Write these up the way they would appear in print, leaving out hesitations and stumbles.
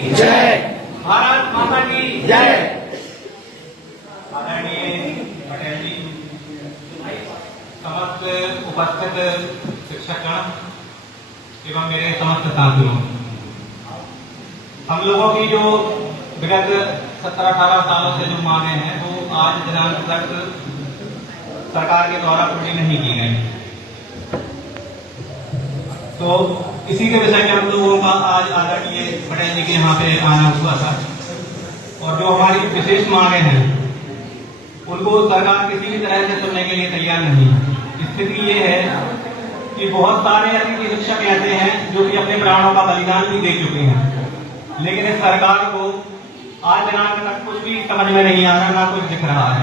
जय। भारत माता की जय। आदरणीय पटेल जी, समस्त उपस्थित शिक्षकगण एवं मेरे समस्त साथियों, हम लोगों की जो विगत 17-18 सालों से जो मांगे हैं वो आज दिनांक तक सरकार के द्वारा पूरी नहीं की गई। तो इसी के विषय में हम लोगों का आज आदरणीय पटेल जी के यहाँ पे आना हुआ था और जो हमारी विशेष मांगे हैं उनको सरकार किसी भी तरह से सुनने के लिए तैयार नहीं है। स्थिति ये है कि बहुत सारे अतिथि शिक्षक ऐसे हैं जो कि अपने प्राणों का बलिदान भी दे चुके हैं, लेकिन इस सरकार को आज दिनांक तक कुछ भी समझ में नहीं आ रहा, ना कुछ दिख रहा है।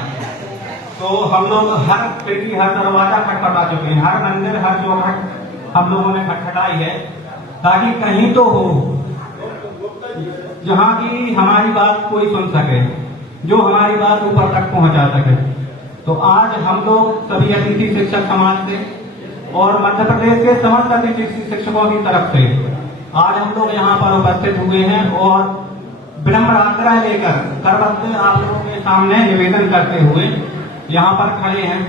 तो हम लोग हर खिड़की, हर दरवाजा खटखटा चुके हैं, हर मंदिर, हर चौखट हम लोगों ने खटखटाई है ताकि कहीं तो हो जहां की हमारी बात कोई सुन सके, जो हमारी बात ऊपर तक पहुंचा सके। तो आज हम लोग सभी अतिथि शिक्षक समाज से और मध्य प्रदेश के समस्त अतिथि शिक्षकों की तरफ से आज हम लोग यहाँ पर उपस्थित हुए हैं और विनम्र आग्रह लेकर करबद्ध आप लोगों के सामने निवेदन करते हुए यहाँ पर खड़े हैं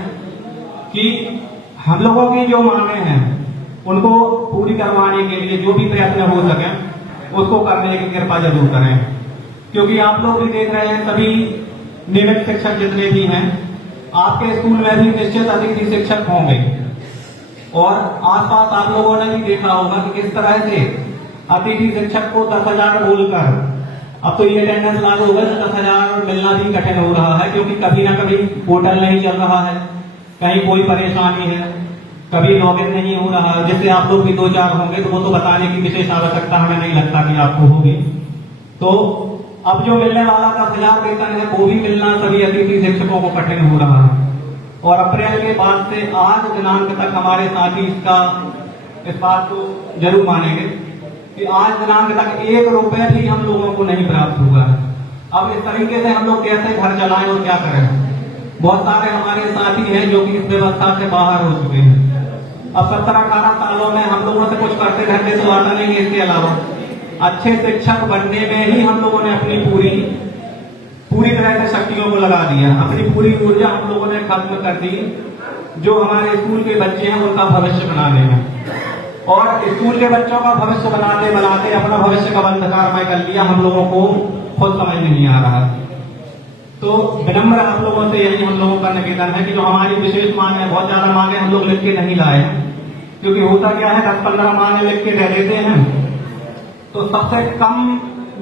कि हम लोगों की जो मांगे हैं उनको पूरी करवाने के लिए जो भी प्रयत्न हो सके उसको करने की कृपा जरूर करें, क्योंकि आप लोग भी देख रहे हैं सभी नियमित शिक्षक जितने भी हैं आपके स्कूल में भी निश्चित अतिथि शिक्षक होंगे और आसपास आप लोगों ने भी देखा होगा कि किस तरह से अतिथि शिक्षक को 10,000 बोलकर अब तो ये अटेंडेंस लागू होगा तो 10,000 मिलना भी कठिन हो रहा है, क्योंकि कभी ना कभी पोर्टल नहीं चल रहा है, कहीं कोई परेशानी है, कभी लॉगिन नहीं हो रहा है, जिससे आप लोग भी 2-4 होंगे तो वो तो बताने की विशेष आवश्यकता हमें नहीं लगता कि आपको होगी। तो अब जो मिलने वाला 10,000 वेतन है वो भी मिलना सभी अतिथि शिक्षकों को कठिन हो रहा है और अप्रैल के बाद से आज दिनांक तक हमारे साथी इस बात को जरूर मानेंगे कि आज दिनांक तक 1 रुपए भी हम लोगों को नहीं प्राप्त हुआ है। अब इस तरीके से हम लोग कैसे घर चलाएं और क्या करें? बहुत सारे हमारे साथी हैं जो कि इस व्यवस्था से बाहर हो चुके हैं। अब 17-18 सालों में हम लोगों से कुछ करते रहते तो आता नहीं है। इसके अलावा अच्छे शिक्षक बनने में ही हम लोगों ने अपनी पूरी तरह से शक्तियों को लगा दिया, अपनी पूरी ऊर्जा हम लोगों ने खत्म कर दी जो हमारे स्कूल के बच्चे हैं उनका भविष्य बनाने में। और स्कूल के बच्चों का भविष्य बनाते बनाते अपना भविष्य का अंधकारमय कर लिया, हम लोगों को खुद समझ नहीं आ रहा। तो विनम्र आप लोगों से यही हम लोगों का निवेदन है कि जो हमारी विशेष मांग है, बहुत ज्यादा मांगे हम लोग लिख के नहीं लाए, क्योंकि होता क्या है 10-15 मांगे लिख के दे देते हैं तो सबसे कम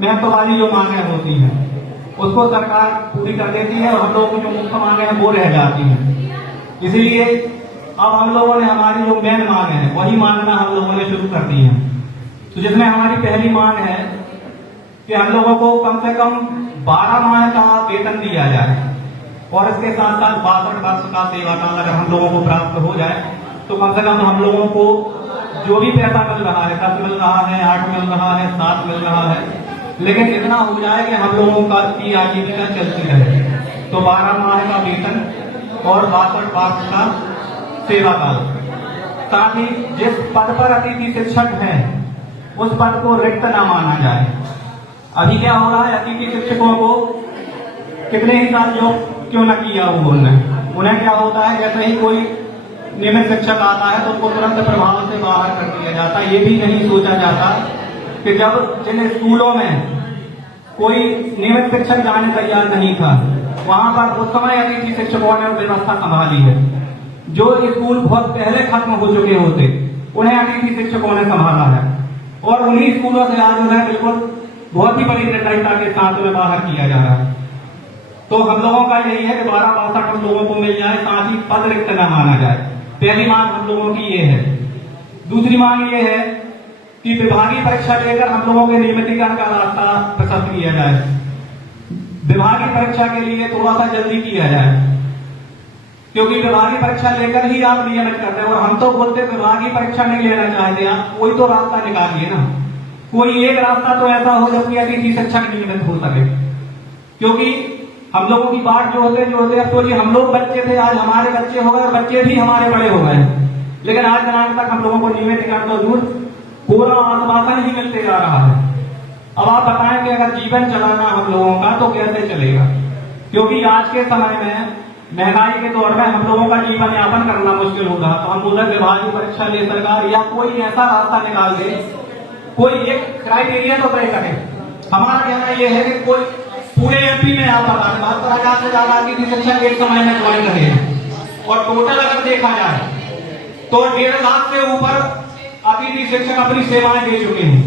महत्व वाली जो मांगे होती हैं उसको सरकार पूरी कर देती है और हम लोगों की जो मुख्य मांगे हैं वो रह जाती हैं। इसीलिए अब हम लोगों ने हमारी जो मेन मांग है वही मांगना हम लोगों ने शुरू कर दी है। तो जिसमें हमारी पहली मांग है कि हम लोगों को कम से कम 12 माह का वेतन दिया जाए और इसके साथ साथ 62 वर्ष का सेवाकाल अगर हम लोगों को प्राप्त हो जाए तो कम से कम हम लोगों को जो भी पैसा मिल रहा है, 10 मिल रहा है, 8 मिल रहा है, 7 मिल रहा है, लेकिन इतना हो जाए कि हम लोगों की आजीविका चलती रहे। तो 12 माह का वेतन और 62 वर्ष का सेवाकाल, साथ ही जिस पद पर अतिथि शिक्षक है उस पद को रिक्त न माना जाए। अभी क्या हो रहा है, अतिथि शिक्षकों को कितने ही साल जो क्यों न किया हो उन्हें क्या होता है, जैसे ही कोई नियमित शिक्षक आता है तो उसको तुरंत प्रभाव से बाहर कर दिया जाता है। ये भी नहीं सोचा जाता कि जब जिन स्कूलों में कोई नियमित शिक्षक जाने तैयार नहीं था वहां पर उस समय अतिथि शिक्षकों ने व्यवस्था संभाली है। जो स्कूल बहुत पहले खत्म हो चुके होते उन्हें अतिथि शिक्षकों ने संभाला है और उन्हीं स्कूलों से आज उन्हें बिल्कुल बहुत ही बड़ी निर्दयता के साथ में बाहर किया जा रहा है। तो हम लोगों का यही है कि 12-62 हम लोगों को मिल जाए, साथ ही पद रिक्त न माना जाए। पहली मांग हम लोगों की ये है। दूसरी मांग ये है कि विभागीय परीक्षा लेकर हम लोगों के नियमितीकरण का रास्ता प्रशस्त किया जाए। विभागीय परीक्षा के लिए थोड़ा सा जल्दी किया जाए, क्योंकि विभागीय परीक्षा लेकर ही आप नियमित करते हैं और हम तो बोलते विभागीय परीक्षा नहीं लेना चाहते, आप कोई तो रास्ता निकालिए ना, कोई एक रास्ता तो ऐसा हो जबकि अतिथि शिक्षक नियमित हो सके। क्योंकि हम लोगों की बात जो होते अब तो हम लोग बच्चे थे, आज हमारे बच्चे हो गए और बच्चे भी हमारे बड़े हो गए, लेकिन आज दिनांक तक हम लोगों को नियमितीकरण तो दूर पूरा आश्वासन ही मिलते जा रहा है। अब आप बताएं कि अगर जीवन चलाना हम लोगों का तो कैसे चलेगा, क्योंकि आज के समय में महंगाई के दौर में हम लोगों का जीवन यापन करना मुश्किल होगा। तो हम बोले विभागीय परीक्षा ले सरकार, या कोई ऐसा रास्ता निकाल दे, कोई एक क्राइटेरिया तो तय करे। हमारा कहना यह है कि कोई पूरे एमपी में आप बात पर 1000 से ज्यादा की शिक्षक एक समय में ज्वाइन करे, और टोटल अगर देखा जाए तो 1.5 लाख से ऊपर अतिथि शिक्षक अपनी सेवाएं दे चुके हैं,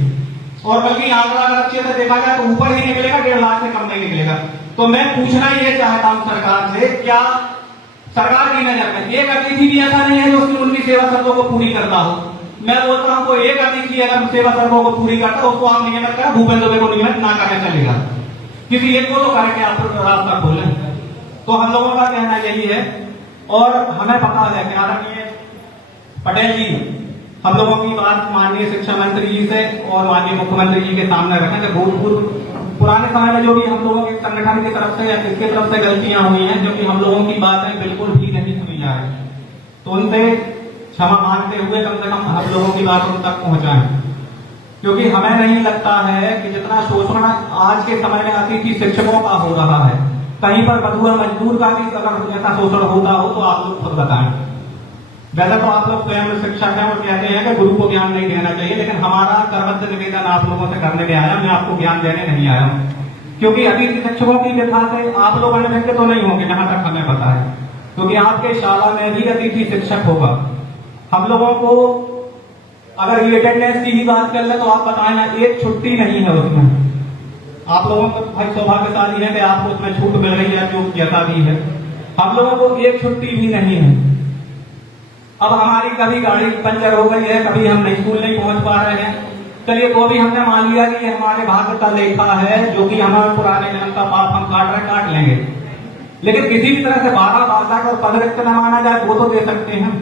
और बल्कि आंकड़ा अगर अच्छे से देखा जाए तो ऊपर ही निकलेगा, 1.5 लाख से कम नहीं निकलेगा। तो मैं पूछना ये चाहता हूं सरकार से, क्या सरकार की नजर में एक अतिथि भी ऐसा नहीं है जो उनकी सेवा शर्तों को पूरी करता हो? मैं बोलता हूं कोई एक अतिथि अगर सेवा शर्तों को पूरी करता है उसको आप नियमित करें, भूपेंद्र दुबे को नियमित ना करने चलेगा, किसी एक को तो करके आप रास्ता खोलें। तो हम लोगों का कहना यही है, और हमें पता है कि आदरणीय पटेल जी हम लोगों की बात माननीय शिक्षा मंत्री जी से और माननीय मुख्यमंत्री जी के सामने रखें कि भूतपूर्व पुराने समय में जो भी हम लोगों के संगठन की तरफ से या किसकी तरफ से गलतियां हुई हैं, जो कि हम लोगों की बातें बिल्कुल भी नहीं सुनी जा रही, तो उनसे क्षमा मांगते हुए कम से कम हम लोगों की बात उन तक पहुंचाएं, क्योंकि हमें नहीं लगता है कि जितना शोषण आज के समय में अतिथि शिक्षकों का हो रहा है, कहीं पर मधुआ मजदूर का भी अगर ऐसा शोषण होता हो तो आप लोग खुद बताएं। वैसे तो आप लोग स्वयं शिक्षक हैं और कहते हैं कि गुरु को ज्ञान नहीं देना चाहिए, लेकिन हमारा करबद्ध निवेदन आप लोगों से करने में आया, मैं आपको ज्ञान देने नहीं आया हूं, क्योंकि अतिथि शिक्षकों की व्यथा से आप लोग अनभिज्ञ तो नहीं होंगे जहां तक हमें पता है, क्योंकि आपके शाला में भी अतिथि शिक्षक होगा। हम लोगों को अगर ये अटेंडेंस की ही बात कर ले तो आप बताएं ना, एक छुट्टी नहीं है उसमें। आप लोगों को भाई सौभाग्यशाली है कि आपको उसमें छूट मिल रही है, जो जैसा भी है, हम लोगों को एक छुट्टी भी नहीं है। अब हमारी कभी गाड़ी पंचर हो गई है, कभी हम स्कूल नहीं पहुंच पा रहे हैं, चलिए तो भी हमने मान लिया कि ये हमारे भाग्य का लेखा है, जो कि हमारे पुराने जन्म का पाप हम काट लेंगे, लेकिन किसी भी तरह से 12 बालक और पद रिक्त न माना जाए वो तो दे सकते हैं,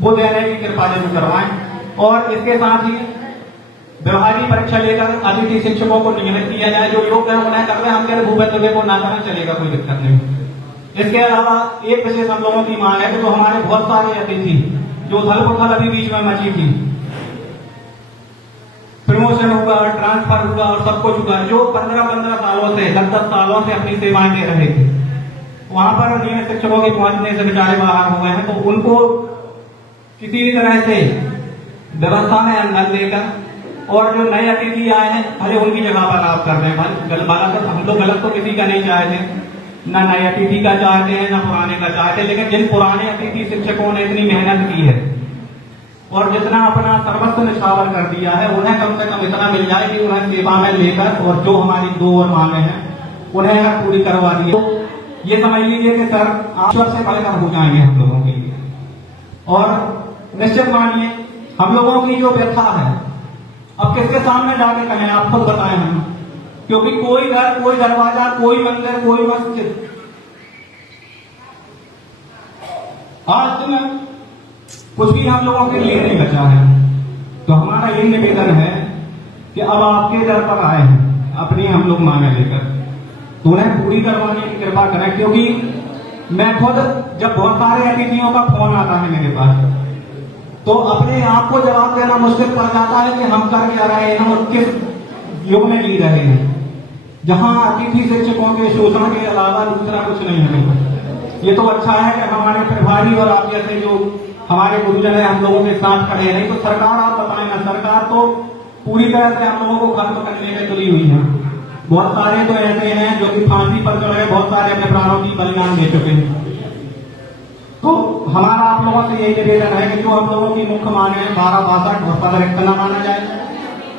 वो देने की कृपा जरूर करवाएं। और इसके साथ ही विभागीय परीक्षा लेकर अतिथि शिक्षकों को नियमित किया जाए, जो योग्य है उन्हें कर रहे, हम कह रहे भूपेंद्र दुबे को ना करना चलेगा, कोई दिक्कत नहीं। इसके अलावा एक विशेष हम लोगों की मांग है कि जो हमारे बहुत सारे अतिथि जो उथल पुथल अभी बीच में मची थी, प्रमोशन होगा, ट्रांसफर होगा और सब कुछ होगा, जो 15-15 सालों से 10-10 सालों से अपनी सेवाएं दे रहे थे, वहां पर नियमित शिक्षकों के पहुंचने से बेचारे बाहर हो गए हैं, तो उनको किसी भी तरह से व्यवस्था में अंदर लेकर, और जो नए अतिथि आए हैं भले उनकी जगह पर आप कर रहे हैं, हम लोग गलत तो किसी का नहीं चाहते, न नए अतिथि का चाहते हैं न पुराने का चाहते हैं, लेकिन जिन पुराने अतिथि शिक्षकों ने इतनी मेहनत की है और जितना अपना सर्वस्व निछावर कर दिया है, उन्हें कम से कम इतना मिल जाए कि उन्हें सेवा में लेकर, और जो हमारी 2 और मांगे हैं उन्हें अगर पूरी करवा दी, तो ये समझ लीजिए कि सर ईश्वर से बढ़कर हो जाएंगे हम लोगों के लिए। और निश्चित मानिए हम लोगों की जो व्यथा है, अब किसके सामने जाके कहें, आप खुद बताएं हम, क्योंकि कोई घर, कोई दरवाजा, कोई मंदिर, कोई मस्जिद आज में कुछ भी हम लोगों के लिए नहीं बचा है। तो हमारा ये निवेदन है कि अब आपके दर पर आए हैं अपनी हम लोग मांगे लेकर, तो उन्हें पूरी करवाने की कृपा करें, क्योंकि मैं खुद जब बहुत सारे अतिथियों का फोन आता है मेरे पास, तो अपने आप को जवाब देना मुश्किल पड़ जाता है कि हम कर क्या रहे हैं और किस युग में जी रहे हैं, जहां अतिथि शिक्षकों के शोषण के अलावा दूसरा कुछ नहीं है। ये तो अच्छा है कि हमारे प्रभारी और आप जैसे जो हमारे गुरुजन है हम लोगों के साथ खड़े हैं, नहीं तो सरकार आप बताएं ना, सरकार तो पूरी तरह से हम लोगों को खत्म करने में तुली हुई है। बहुत सारे तो ऐसे हैं जो कि फांसी पर चढ़े, बहुत सारे अपने प्राणों की बलिदान दे चुके हैं। तो हमारा आप लोगों से यही निवेदन है कि जो हम लोगों की मुख्य मांग है 12-62 और पद रिक्त न माना जाए।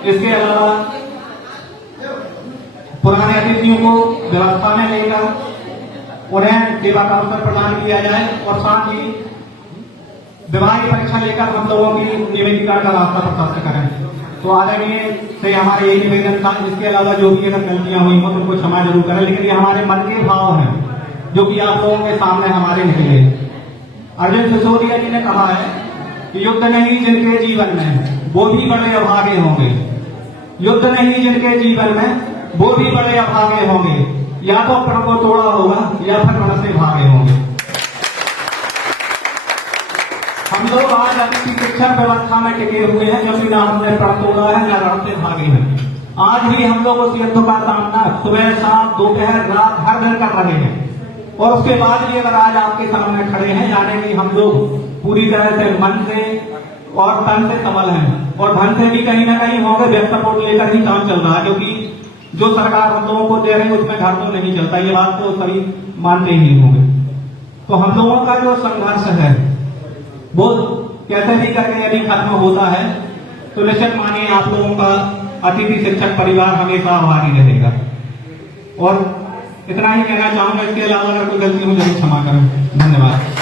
इसके अलावा पुराने अतिथियों को व्यवस्था में लेकर उन्हें सेवा का अवसर प्रदान किया जाए, और साथ ही विभागीय परीक्षा लेकर हम लोगों की नियमितीकरण का रास्ता प्रशस्त करें। तो आदरणीय से हमारा यही निवेदन था। इसके अलावा जो भी अगर गलतियां हुई हो तो उनको क्षमा जरूर करें, लेकिन ये हमारे मन के भाव हैं जो कि आप लोगों के सामने हमारे निकले। अर्जुन सिसोदिया जी ने कहा है कि युद्ध नहीं जिनके जीवन में वो भी बड़े अभागे होंगे, युद्ध नहीं जिनके जीवन में वो भी बड़े अभागे होंगे, या तो प्रण को तोड़ा होगा या फिर प्रण से भागे होंगे। हम लोग आज अतिथि शिक्षण व्यवस्था में टिके हुए हैं, क्योंकि ना हमने प्रण तोड़ा है ना रण से भागे हैं। आज भी हम लोग उस युद्ध का सामना सुबह शाम दोपहर रात हर दिन कर रहे हैं, और उसके बाद भी अगर आज आपके सामने खड़े हैं, यानी कि हम लोग पूरी तरह से मन से और तन से सबल हैं, और धन से भी कहीं ना कहीं होंगे। बैक सपोर्ट लेकर ही काम चल रहा है, क्योंकि जो सरकार हम लोगों को दे रही है उसमें घर तो नहीं चलता, ये बात तो सभी मानते ही होंगे। तो हम लोगों का जो संघर्ष है वो कैसे भी करके यदि खत्म होता है तो निश्चित मानिए आप लोगों का अतिथि शिक्षक परिवार हमेशा आभारी रहेगा। और इतना ही कहना चाहूंगा, इसके अलावा अगर कोई गलती हो मुझे क्षमा करें। धन्यवाद।